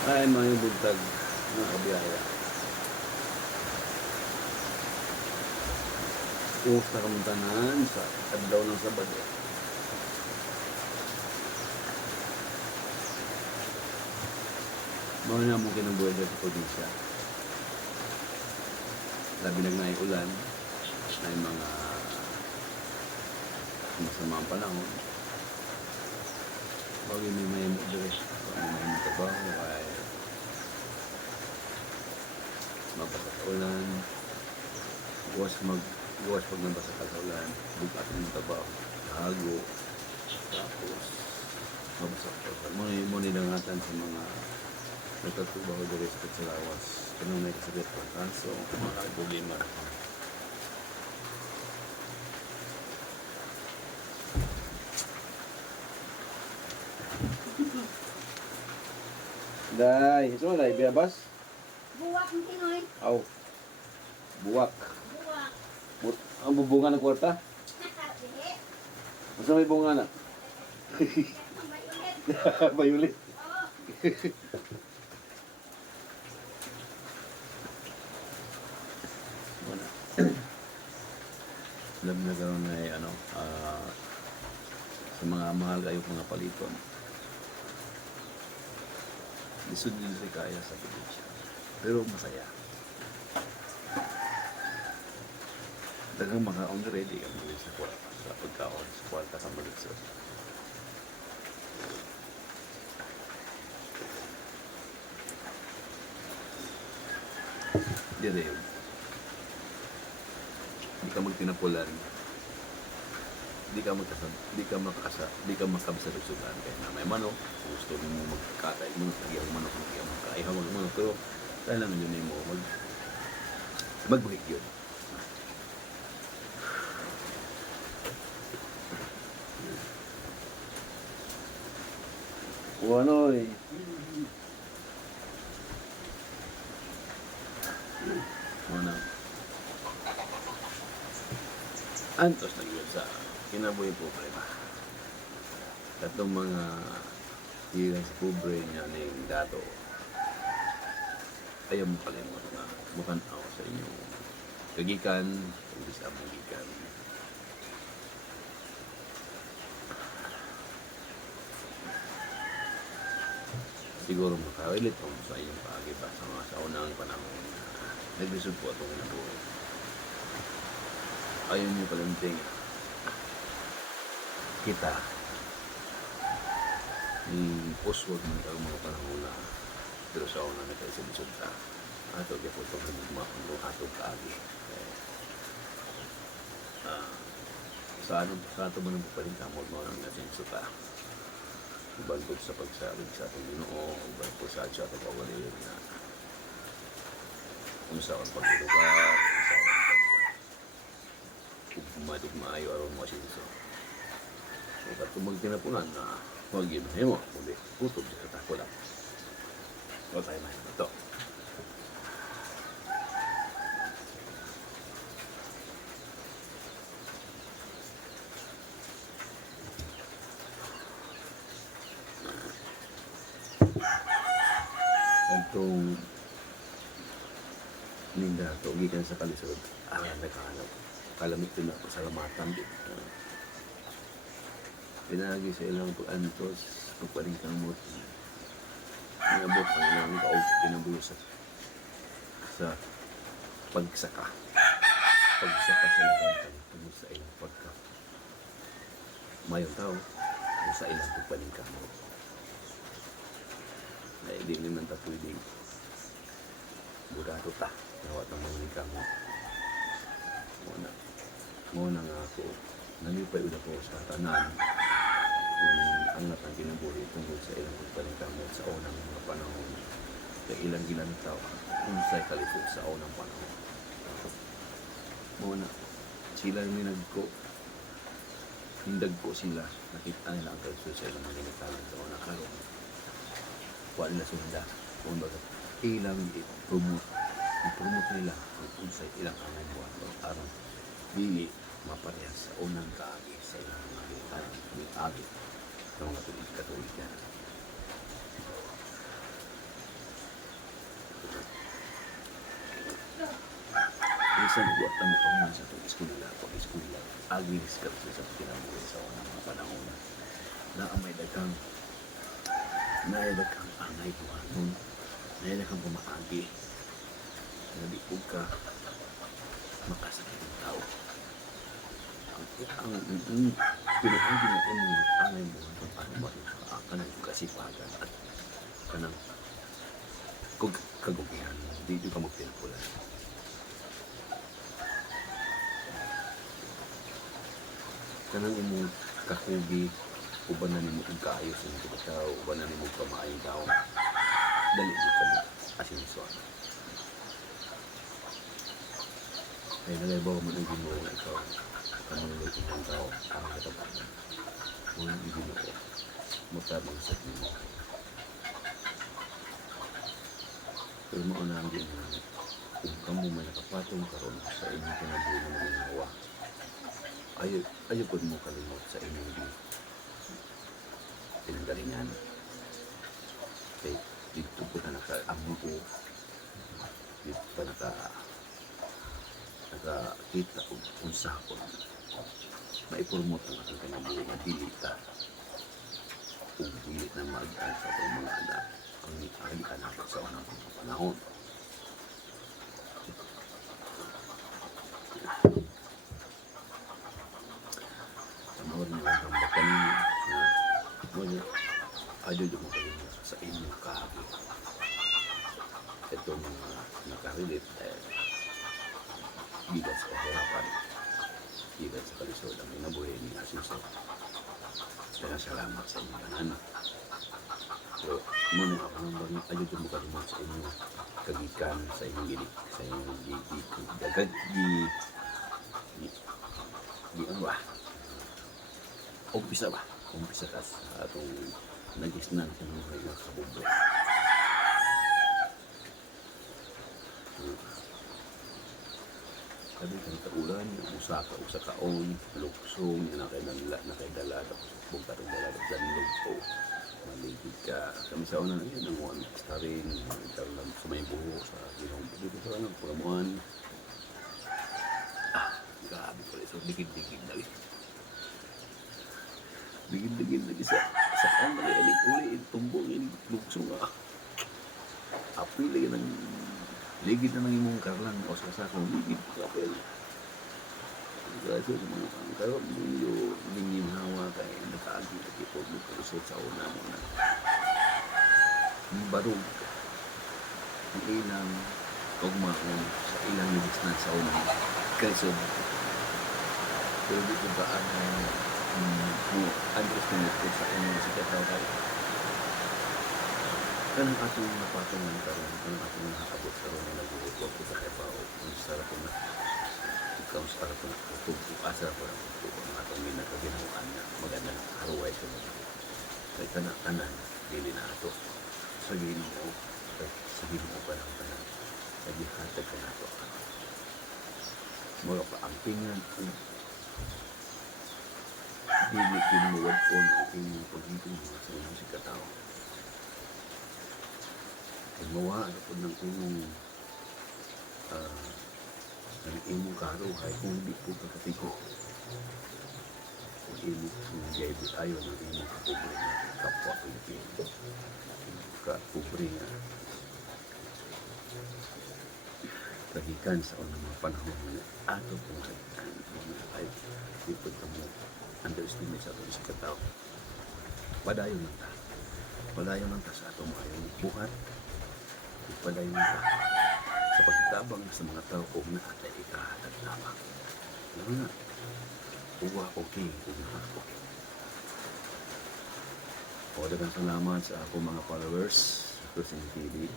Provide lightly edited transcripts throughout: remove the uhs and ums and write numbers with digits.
Ay, mga buntag, mga kabiyaya. Kumusta kang tanan sa adlaw ng Sabado? Mga nga mo kinabuhay sa probinsya. Labi na nga yung ulan, ay mga masamang panahon. Bagay may mo dire, may trabaho, ay mabasa sa ulan, gawas pag nabasa ka sa ulan, bukat ng trabaho, hago, tapos mabasa ka. Muna nangatan sa mga nagtatrabaho dire sa lawas. Kung may kasabit pa, kanso, mga problema. Day, ito na, ibiyabas? Buwak ng Pinoy. Aw, buwak. Buwak. Ang bubunga ng kwarta? Hindi. Masa may bunga na? May ulit. Bayulit. Oo. Wala. Alam na gano'n na ano, sa mga mahal kayo mga paliton. Lisod din si kaya sa probinsya. Pero masaya. Dagang makaon ready ang mga sa kwarta. Sa pagkaon, sa kwarta ka malutsod. Dire yun. Hindi ka magtinapulan. Di ka makabsalusugan kaya na may manok, gusto mo magkatay mo, nagyang manok, magkaihaw ng manok, pero kailangan yun mo magbalik yun. O ano eh. Ano? Antos na yun sa kinabuhi problema. Katong mga hirang sa pobre niya ng dato. Ayaw mo kalimot na mukanaw sa inyong kagikan, hindi sa among gikan. Siguro makawilit kung sa inyong pag-iba sa mga sa unang panahon na naglisod po itong nabuhay. Ayaw niyo palanting kita ni puswag ng mga panahon na pero sa una na kayo sa lisod ta ato kaya po itong nagmakulo ato kaagi sa ato mo nang pupaling kamot mo nang natin suta bantod sa pagsalig sa atong Ginoo bantod sa atong kawalin na kung saan paglugar kung madugmaayo aron mo sinso so katong magtinapunan na huwag yun mo kundi kutob sa katako lang o tayo na ito itong ninda ito gikan sa kalisod nagkahanap kalamit din na pasalamatan din pinagi sa ilang pag-antos pagparing kamot inabot ang ilang kaog pinabuyo sa pagsaka sa lagantan tungkol sa ilang pagka mayong tao kung sa ilang pagparing kamot na hindi naman ta pwedeng burado ta nawat ng mga kamot muna nga ako nalipay ulit ako sa tanan ang natang kinabuhi tungkol sa ilang pagpalingamot sa unang mga panahon kay ilang gilantaw unsay kalisod sa unang panahon muna sila minagko hindag ko sila nakita nila ang kalisod sa ilang mga ginitalan sa unang karon kuha nila sunda kung baga ilang i-promote nila ang unsay ilang anay buwan aron dili maparehas sa unang kaagi sa ilang mga ginitalan ng agi ng mga katulikan. Bisan buat ang makauna sa itong eskwela, pag-eskwela, agis ka sa kinabuhi sa unang mga panahon. Na ang may dagang angay buhaton, may dagang pumaagi, na di po ka makasakit ng tao. Ang pinahagi na yung angay buhaton, ano ba yung kanang kasipagan at kanang kagubihan, di ka magpinapulan. Kanang imong kakugi, uban na nimo kung kaayos yung tao, uban na nimo kamaayong tao, dali mo ka asinsuan. Kaya nalaibaw mo ng ginoo na ikaw, kamanulog ng tao, ang katabanan. Kung hindi ginoo, mutabang sa ginoo. Pero maunang din kung kamo may nakapatong karon sa inyong kinabuhi ng mga hawa, ayaw po mo kalimot sa inyong pinanggalingan. Okay, dito po na naka-amuo, dito pa nakakita kung sahapon. Maipurmot ang aking kinabuhi na dilita kung pilit na mag-aan sa itong mga anak ang anak sa unang mga panahon. Tamawan niyo ang kambakan ninyo na muna ayaw yung makalimot sa inyong kahapon. Ito mga nakarilit gigas sa kahirapan, gigas sa kalisod ang inabuhay ni Asuso. Kaya salamat sa inyong tanan. So, muna ako nang ayaw yung makalimot sa inyong kagikan, sa inyong gilik, sa inyong gagad, ano ba? Umpisa ba? Umpisa ka sa atong nagisnan kung may mga kabubo. Sabi kang taulan, usa kaon, luksong, nakaidala, tapos bugta ng dala, danlog po. Maligid ka. Kami sa una, yun, ang one basta rin, nagkaroon sa may buho, sa ginong, dito sa anong pulamuan. Grabe pala, so digid-digid na rin. Digid-digid lagi sa ang mga uli, tumbong, luksong apoy lagi ng ligid na ng imong karlan o sa sakong ligid ka pero kasi sa mga pangkaroon ninyo hawa kay nakaagi lagi po magkalusot sa una mo na barog ang ilang tugmaon sa ilang libis na sa una kalisod pero dito ba mo underestimate ko sa inyong sikataw kayo kanang atong napatungan karon, kanang atong nakabot karon na nag-uwag ko sa kapaw, ang sarap ko na ikaw sarap ko na kung asarap ko na ang atong ginagawa na maganda na karuway sa mga kay tanan dili na ato sa Ginoo pa ng tanan naghihatag ka na ito mga paampingan dili kinuwad po ang inyong paghiting sa inyong sikataw. Mawa ano po ng imong karuhay kung hindi po kakatiko kung imong gaibit ayaw ng imong kapobre na kapwa Pilipino kapobre na kahikan sa unang mga panahon na ato pong kahikan ay ipod ka mo underestimate sa ato sa katao padayon lang ta sa ato mayong buhat padayon ka sa pagtabang sa mga tao kung naatay ikahatag lamang. Lalo na, uwa okay, uwa okay. O, dagang salamat sa ako mga followers sa Cruising TV.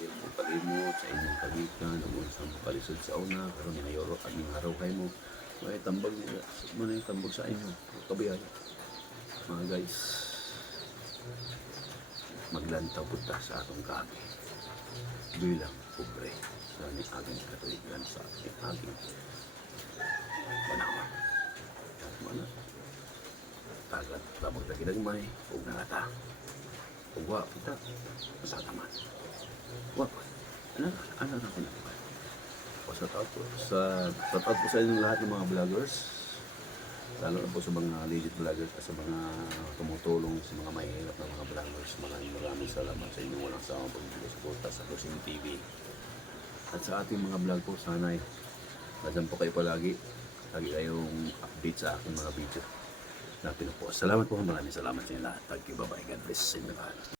Ayaw mo kalimot sa inyong kagikan, o sa kalisod sa una, karoon yung ayoro, at yung araw kayo mo. May tambag nila, muna yung tambag sa inyo, kabiyay. Mga guys, maglantaw punta sa atong gabi. Bilang pobre sa aking katuligan sa aking panahon. At mana, tagat labag na kinagmay, huwag na ata. Huwag wa, kita, masataman. Huwag, ano na kinagmay? Shout out po sa inyo lahat ng mga vloggers. Lalo na po sa mga legit vloggers at sa mga tumutulong sa mga mahihirap na mga vloggers. Maraming salamat sa inyo walang sawang pag-suporta sa Cruising TV. At sa ating mga vlog po, sana'y nandiyan po kayo palagi. Lagi kayong update sa aking mga video. Natin po. Salamat po. Maraming salamat sa inyo lahat. Thank you. Bye-bye. God bless sa inyo lahat.